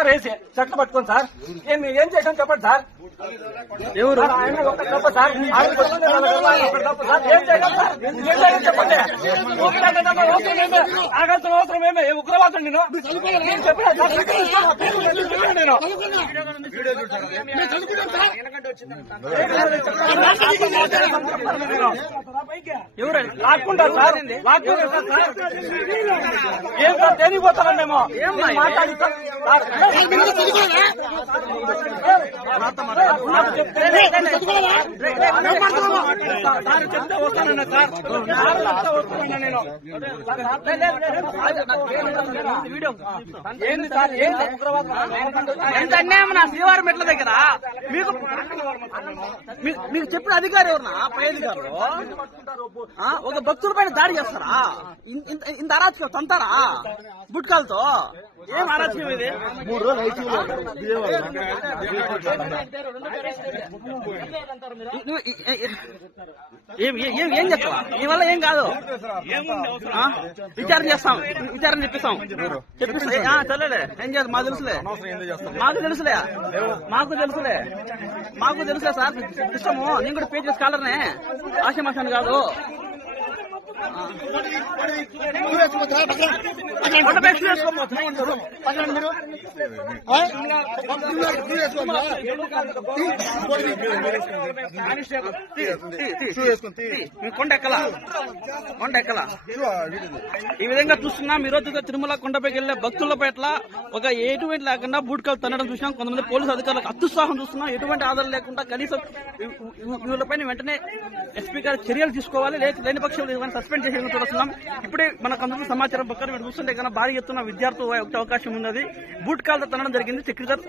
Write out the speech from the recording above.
Sir వేసి చెట్లు పట్టుకోండి సార్. ఏం చేసాం చెప్పండి సార్. ఎవరు ఆయన ఒక తప్ప సార్. ఆయన తప్ప సార్. ఏం చేయడం సార్. ఏం చేయడం చెప్పండి. ఆగాల్సిన అవసరం ఏమే ఉగ్రవాదం నేను చెప్పిన నేను ఎవరు లాక్కుంటారు సార్. లాక్కుంటారు సార్. ఏం సార్ తెలియపోతారండేమో మాట్లాడి చెప్తే వస్తానన్నా సార్. వస్తానన్నా నేను ఏంది సార్. ఏంది ఎంత అన్యాయం నా శ్రీవారి మెట్ల దగ్గర. మీకు చెప్పిన అధికారి ఎవరన్నా పై అధికారులు ఒక భక్తుల పైన దాడి చేస్తారా? ఇంత అరాచకం తంతారా బుట్కాలతో? ఏం అరాచకం ఇది? 3 రోజులు ఏం చెప్తావా? ఈ వల్ల ఏం కాదు. విచారణ చేస్తాం. విచారణ చెప్పిస్తాం. చల్లలే ఏం చేద్దాం. మాకు తెలుసులే. మాకు తెలుసులే సార్. ఇష్టము. నేను కూడా పేజ్ స్కాలర్నే. ఆశమాషాన్ని కాదు. కొండెక్కల ఈ విధంగా చూస్తున్నాం. ఈ రోజు తిరుమల కొండపైకి వెళ్లే భక్తుల పట్ల ఒక ఎటువంటి లేకుండా బూట్కాలు తన్నడం చూసినాం. కొంతమంది పోలీసు అధికారులకు అత్యుత్సాహం చూస్తున్నాం. ఎటువంటి ఆధారం లేకుండా కనీసం వీళ్ళపైన వెంటనే ఎస్పీ గారు చర్యలు తీసుకోవాలి. లేని పక్షంలో సస్పెండ్ చేసి చూస్తున్నాం. ఇప్పుడే మనకు అందుకు సమాచారం ప్రకారం చూస్తుంటే కన్నా భారీ ఎత్తున విద్యార్థులు ఒకటి అవకాశం ఉన్నది. బూట్కాలతో తనడం జరిగింది. చక్రీధర్